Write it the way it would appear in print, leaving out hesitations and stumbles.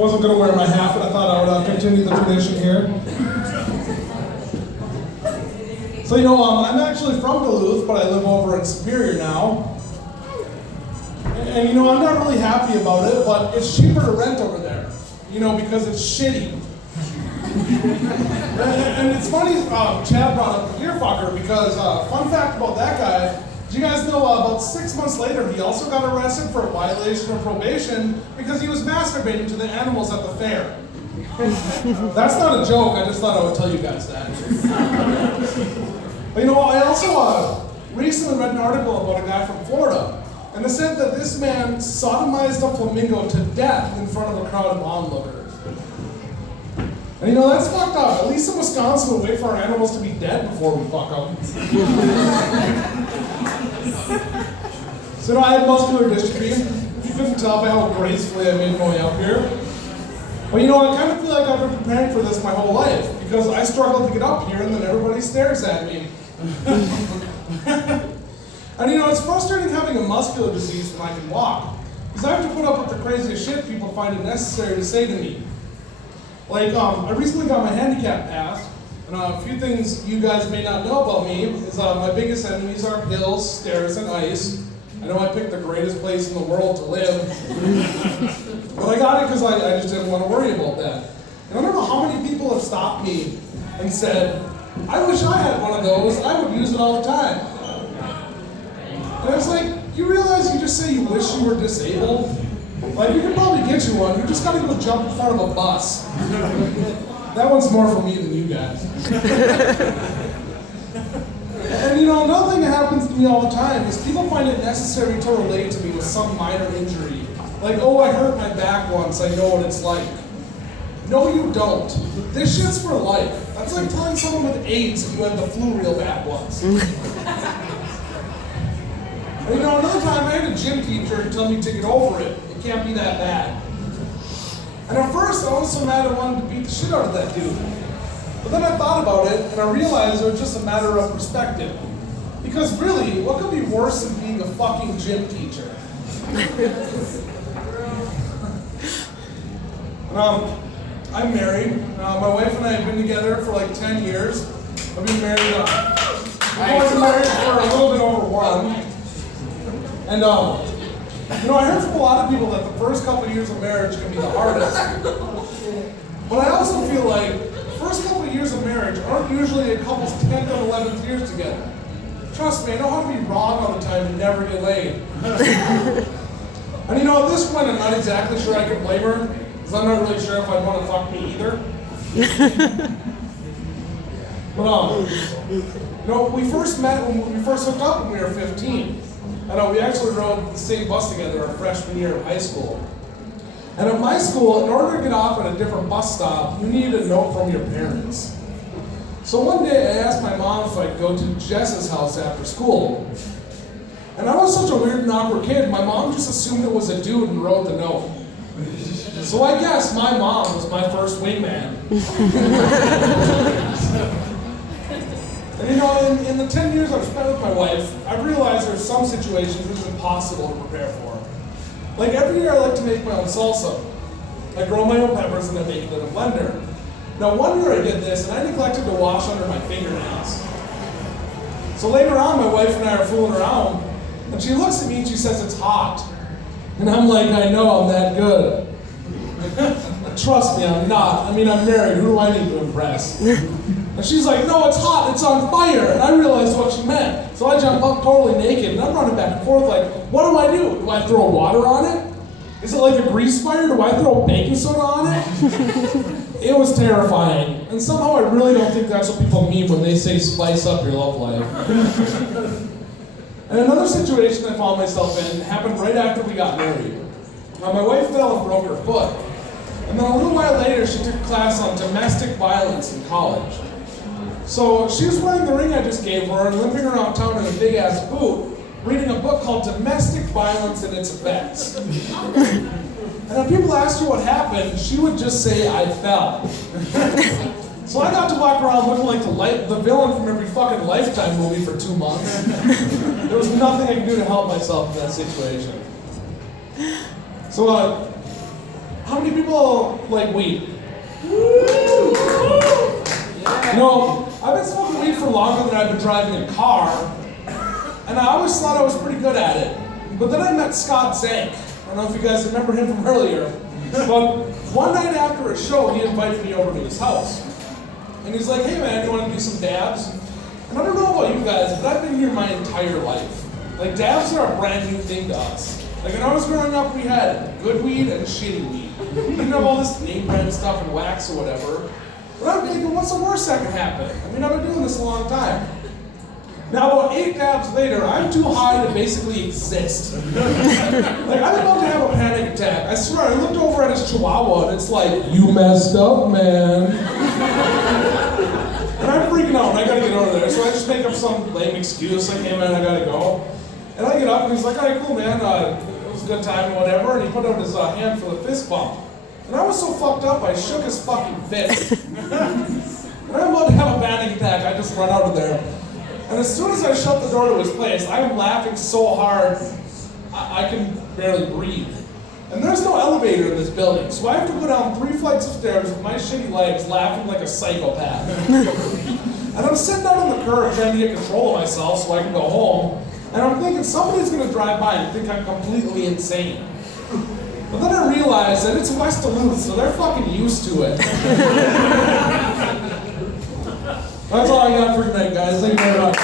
wasn't going to wear my hat, but I thought I would continue the tradition here. So, I'm actually from Duluth, but I live over in Superior now. And I'm not really happy about it, but it's cheaper to rent over there, because it's shitty. And it's funny, Chad brought up the beer fucker, because fun fact about that guy, do you guys know about 6 months later, he also got arrested for a violation of probation because he was masturbating to the animals at the fair. That's not a joke, I just thought I would tell you guys that. But I also recently read an article about a guy from Florida, and it said that this man sodomized a flamingo to death in front of a crowd of onlookers. And that's fucked up. At least in Wisconsin, we wait for our animals to be dead before we fuck them. So I have muscular dystrophy. If you couldn't tell by how gracefully I made my way up here. But I kind of feel like I've been preparing for this my whole life, because I struggled to get up here and then everybody stares at me. And it's frustrating having a muscular disease when I can walk, because I have to put up with the craziest shit people find it necessary to say to me. Like, I recently got my handicap passed, and a few things you guys may not know about me is my biggest enemies are hills, stairs, and ice. I know I picked the greatest place in the world to live, but I got it because I just didn't want to worry about that. And I don't know how many people have stopped me and said, I wish I had one of those, I would use it all the time. And I was like, you realize you just say you wish you were disabled? Like, you could probably get you one, you just gotta go jump in front of a bus. That one's more for me than you guys. And another thing that happens to me all the time is people find it necessary to relate to me with some minor injury. Like, oh, I hurt my back once, I know what it's like. No, you don't. This shit's for life. That's like telling someone with AIDS if you had the flu real bad once. And another time I had a gym teacher tell me to get over it. It can't be that bad. And at first I was so mad I wanted to beat the shit out of that dude. But then I thought about it and I realized it was just a matter of perspective. Because really, what could be worse than being a fucking gym teacher? I'm married. My wife and I have been together for like 10 years. I've been married, for a little bit over one. And I heard from a lot of people that the first couple of years of marriage can be the hardest. But I also feel like the first couple of years of marriage aren't usually a couple's 10th and 11th years together. Trust me, I know how to be wrong all the time and never get laid. And at this point I'm not exactly sure I can blame her, because I'm not really sure if I'd want to fuck me either. But we first met when we first hooked up when we were 15. And we actually rode the same bus together our freshman year of high school. And at my school, in order to get off at a different bus stop, you needed a note from your parents. So one day I asked my mom if I'd go to Jess's house after school. And I was such a weird and awkward kid, my mom just assumed it was a dude and wrote the note. So I guess my mom was my first wingman. And in the 10 years I've spent with my wife, I've realized there's some situations it's impossible to prepare for. Like every year I like to make my own salsa. I grow my own peppers and I make it in a blender. Now one year I did this and I neglected to wash under my fingernails. So later on my wife and I are fooling around and she looks at me and she says it's hot. And I'm like, I know, I'm that good. Trust me, I'm not. I'm married, who do I need to impress? And she's like, no, it's hot, it's on fire. And I realized what she meant. So I jump up totally naked and I'm running back and forth like, what do? Do I throw water on it? Is it like a grease fire? Do I throw baking soda on it? It was terrifying. And somehow I really don't think that's what people mean when they say spice up your love life. And another situation I found myself in happened right after we got married. My wife fell and broke her foot. And then a little while later, she took a class on domestic violence in college. So she was wearing the ring I just gave her and limping around town in a big-ass boot, reading a book called Domestic Violence and Its Effects. And when people asked her what happened, she would just say, I fell. So I got to walk around looking like the villain from every fucking Lifetime movie for 2 months. There was nothing I could do to help myself in that situation. So, How many people like weed? You know, I've been smoking weed for longer than I've been driving a car, and I always thought I was pretty good at it. But then I met Scott Zank. I don't know if you guys remember him from earlier, but one night after a show, he invited me over to his house. And he's like, hey man, you want to do some dabs? And I don't know about you guys, but I've been here my entire life. Like, dabs are a brand new thing to us. Like, when I was growing up, we had good weed and shitty weed. We didn't have all this name brand stuff and wax or whatever. But I'm thinking, what's the worst that can happen? I mean, I've been doing this a long time. Now, about 8 dabs later, I'm too high to basically exist. Like, I'm about to have a panic attack. I swear, I looked over at his chihuahua, and it's like, you messed up, man. And I'm freaking out, and I gotta get over there. So I just make up some lame excuse, like, hey man, I gotta go. And I get up, and he's like, all right, cool, man. It was a good time, or whatever. And he put out his hand for the fist bump. And I was so fucked up, I shook his fucking fist. And I'm about to have a panic attack. I just run out of there. And as soon as I shut the door to his place, I am laughing so hard, I can barely breathe. And there's no elevator in this building, so I have to go down 3 flights of stairs with my shitty legs, laughing like a psychopath. And I'm sitting out on the curb trying to get control of myself so I can go home. And I'm thinking somebody's gonna drive by and think I'm completely insane. But then I realized that it's West Duluth, so they're fucking used to it. That's all I got for tonight, guys. Thank you very much.